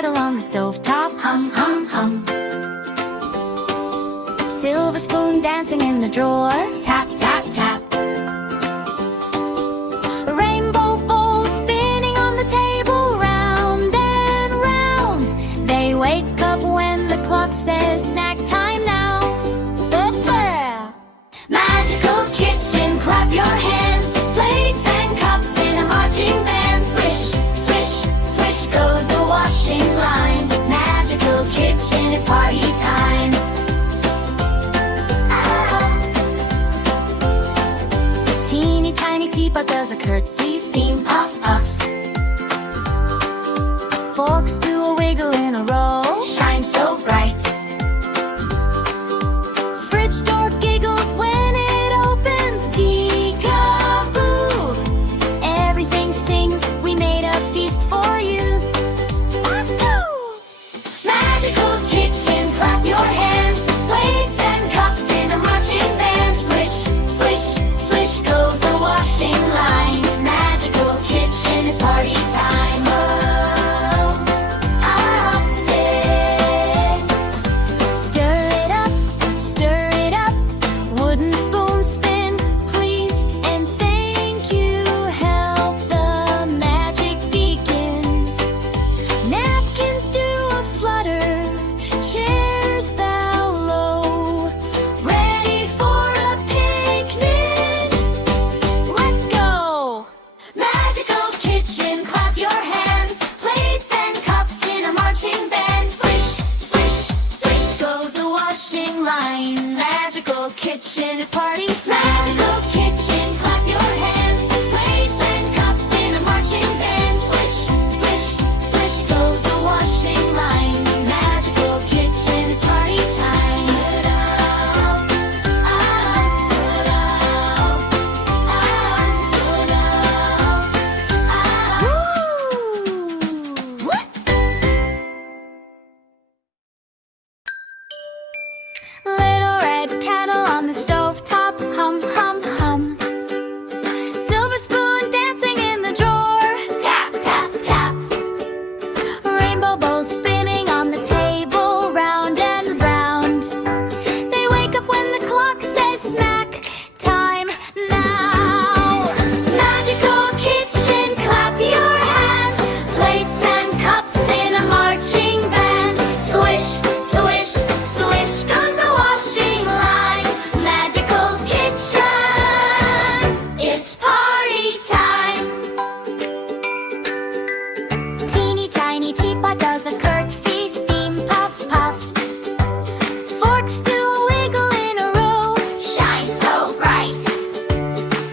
kettle on the stove top. Hum, hum, hum. Silver spoon dancing in the drawer. Tap, tap, tap. A rainbow bowl spinning on the table. Round and round. They wake up when the clock says snack time now. Magical kitchen, clap your hands. Plates and cups in a marching band. Swish, swish, swish goes the washing line. Magical kitchen, it's party time. Teeny tiny teapot does a curtsy. Steam puff puff. Forks do a wiggle in a row. Shine so bright. Fridge door giggles when it opens. Peek-a-boo. Everything sings. We made a feast for you. Magical kitchen, clap your hands. Plates and cups in a marching band. Swish, swish, swish goes the washing line. Magical kitchen, it's party time. Oh, I'll say. Stir it up, wooden spoon spin, please and thank you. Help the magic begin. Napkins do a flutter, chairs bow low, ready for a picnic. Let's go! Magical kitchen, clap your hands. Plates and cups in a marching band. Swish, swish, swish goes the washing line. Magical kitchen is party time. Magical kitchen, clap your hands. Plates and cups in a marching band. Swish, swish, swish goes the washing line. Magical kitchen is party time. Little red kettle on the stove top. Hum, hum, hum. Silver spoon dancing in the drawer. Tap, tap, tap. Rainbow bowl spinning on the table. Round and round. They wake up when the clock says snack time now. Magical kitchen, clap your hands. Plates and cups in a marching band. Swish, swish, swish goes the washing line. Magical kitchen, it's party time. Teeny tiny teapot does a curtsy. Steam puff puff. Forks do a wiggle in a row. Shine so bright.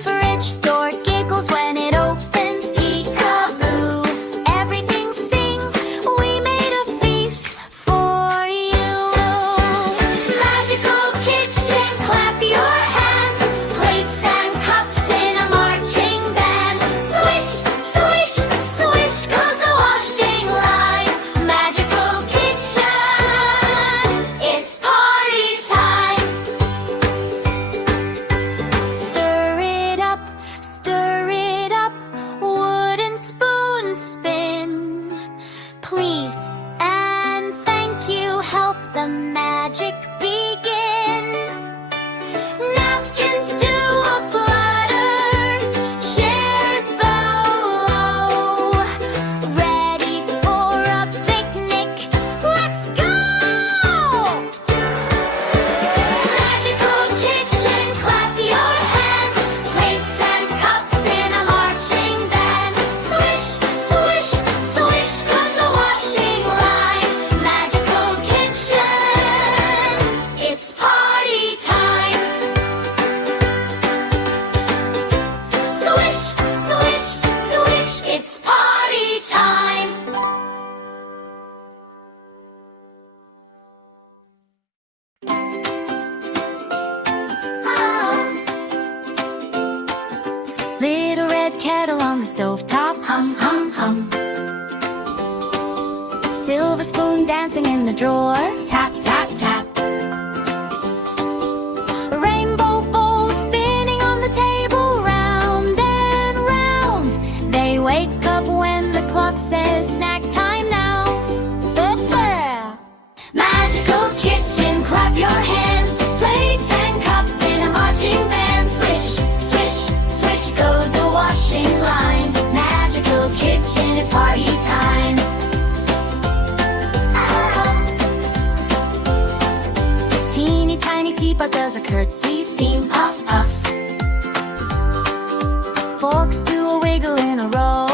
Fridge door giggles when it opens. Peek-a-boo. Everything sings. We made a feast for you. Magical kitchen, clap your hands. Plates and cups in a marching band. Swish, swish, swish goes the washing line. Magical kitchen, it's party time. Stir it up, wooden spoon spin. Please and thank you, help the magic begin. Napkins do a flutter, chairs bow low, ready for a picnic. Let's go! Magical kitchen, clap your hands. Plates and cups in a marching band. Swish, swish, swish goes the washing line. Magical kitchen, it's party time. Swish, swish, swish, it's party time. Little red kettle on the stove top. Hum, hum, hum. Silver spoon dancing in the drawer. Tap, tap, tap. A rainbow bowl spinning on the table. Round and round. They wake up when the clock says snack time now. curtsy, steam, puff, puff. Forks do a wiggle in a row.